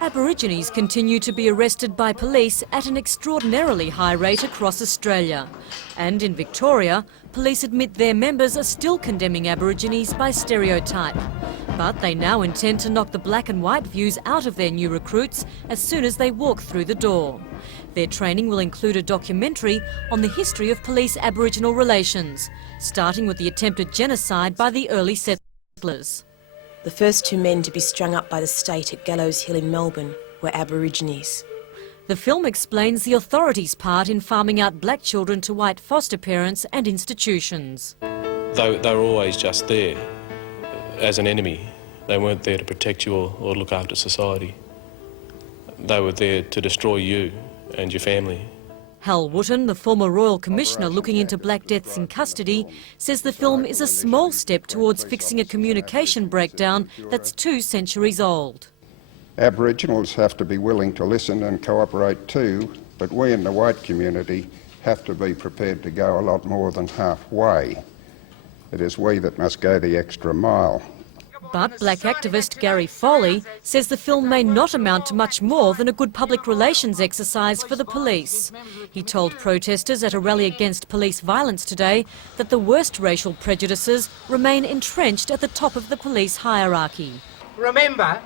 Aborigines continue to be arrested by police at an extraordinarily high rate across Australia. And in Victoria, police admit their members are still condemning Aborigines by stereotype. But they now intend to knock the black and white views out of their new recruits as soon as they walk through the door. Their training will include a documentary on the history of police Aboriginal relations, starting with the attempted genocide by the early settlers. The first two men to be strung up by the state at Gallows Hill in Melbourne were Aborigines. The film explains the authorities' part in farming out black children to white foster parents and institutions. They were always just there as an enemy. They weren't there to protect you or look after society. They were there to destroy you and your family. Hal Wooten, the former Royal Commissioner looking into black deaths in custody, says the film is a small step towards fixing a communication breakdown that's 2 centuries old. Aboriginals have to be willing to listen and cooperate too, but we in the white community have to be prepared to go a lot more than halfway. It is we that must go the extra mile. But black activist Gary Foley says the film may not amount to much more than a good public relations exercise for the police. He told protesters at a rally against police violence today that the worst racial prejudices remain entrenched at the top of the police hierarchy. Remember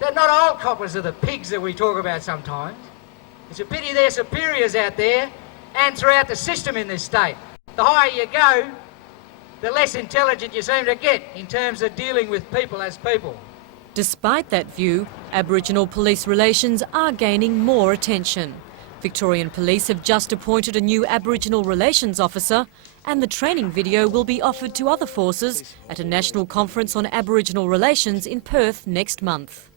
that not all coppers are the pigs that we talk about sometimes. It's a pity they're superiors out there and throughout the system in this state. The higher you go, the less intelligent you seem to get in terms of dealing with people as people. Despite that view, Aboriginal police relations are gaining more attention. Victorian Police have just appointed a new Aboriginal Relations Officer, and the training video will be offered to other forces at a national conference on Aboriginal relations in Perth next month.